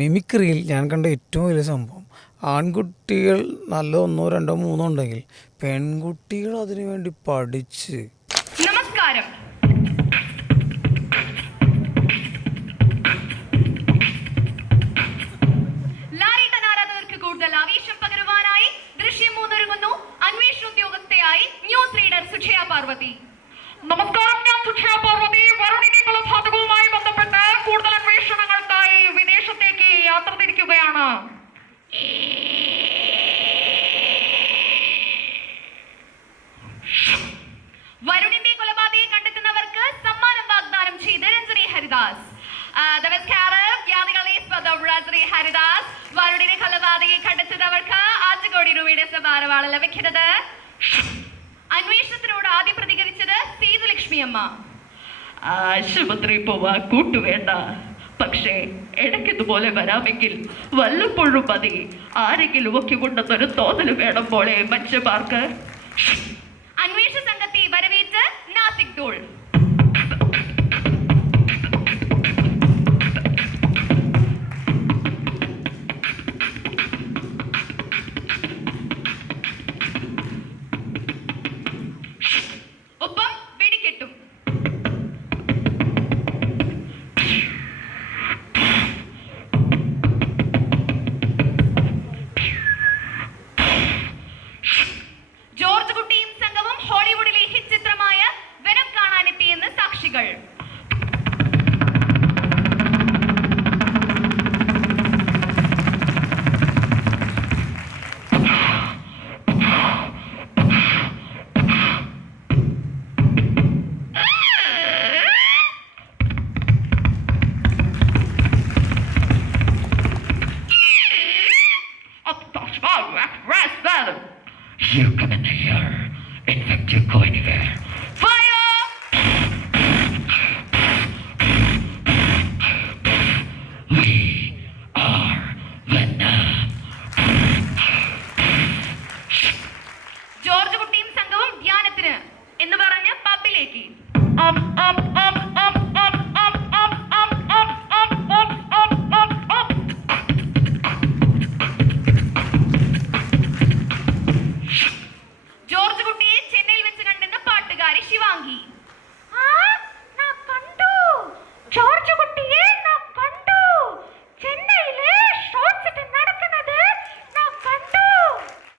മിമിക്രിയിൽ ഞാൻ കണ്ട ഏറ്റവും വലിയ സംഭവം, ആൺകുട്ടികൾ നല്ല ഒന്നോ രണ്ടോ മൂന്നോ ഉണ്ടെങ്കിൽ പെൺകുട്ടികൾ അതിനു വേണ്ടി പഠിച്ച്. നമസ്കാരം. ലാലേട്ടൻ ആരാധകർക്ക് കൂടുതൽ ആവേശം പകരുവാനായി ദൃശ്യം 3 ഒരുങ്ങുന്നു. അന്വേഷണ ഉദ്യോഗസ്ഥയായി ന്യൂസ് റീഡർ സുജയ പാർവതി. നമസ്കാരം, ഞാൻ സുജയ പാർവതി. വരുണിന്റെ കൊലപാതകവുമായി ബന്ധപ്പെട്ട് കൂടുതൽ അന്വേഷണങ്ങൾക്കായി വിദേശത്തേക്ക് യാത്ര തിരിക്കുകയാണ്. വരുണിന്റെ കൊലപാതകം കണ്ടെത്തുന്നവർക്ക് സമ്മാനം വാഗ്ദാനം ചെയ്ത് രഞ്ജനി ഹരിദാസ്. ഹരിദാസ് വരുണിന്റെ കൊലപാതകം കണ്ടെത്തുന്നവർക്ക് 5 കോടി രൂപയുടെ സമ്മാനമാണ് ലഭിക്കുന്നത്. അന്വേഷണത്തിനോട് ആദ്യം പ്രതികരിച്ചത് സേതുലക്ഷ്മി അമ്മ. ആശുപത്രി പോവാ കൂട്ടുവേണ്ട, പക്ഷേ ഇടയ്ക്കിതുപോലെ വരാമെങ്കിൽ വല്ലപ്പോഴും മതി. ആരെങ്കിലും ഒക്കെ കൊണ്ടെന്നൊരു തോന്നൽ വേണം പോലെ മനുഷ്യന്മാർക്ക്. അന്വേഷണ സംഘത്തെ വരവേറ്റ് നാസിക് ധൂൾ. ഒപ്പം വെടിക്കെട്ടും. ജോർജ് കുട്ടിയും സംഘവും ഹോളിവുഡിലെ ഹിറ്റ് ചിത്രമായ വെനം കാണാനെത്തിയെന്ന് സാക്ഷികൾ. You come in here. In fact, you go anywhere. Fire! We are Venom. George കുട്ടിയും സംഘവും ധ്യാനത്തിന് എന്ന് പറഞ്ഞ് പബ്ബിലേക്ക്. Up.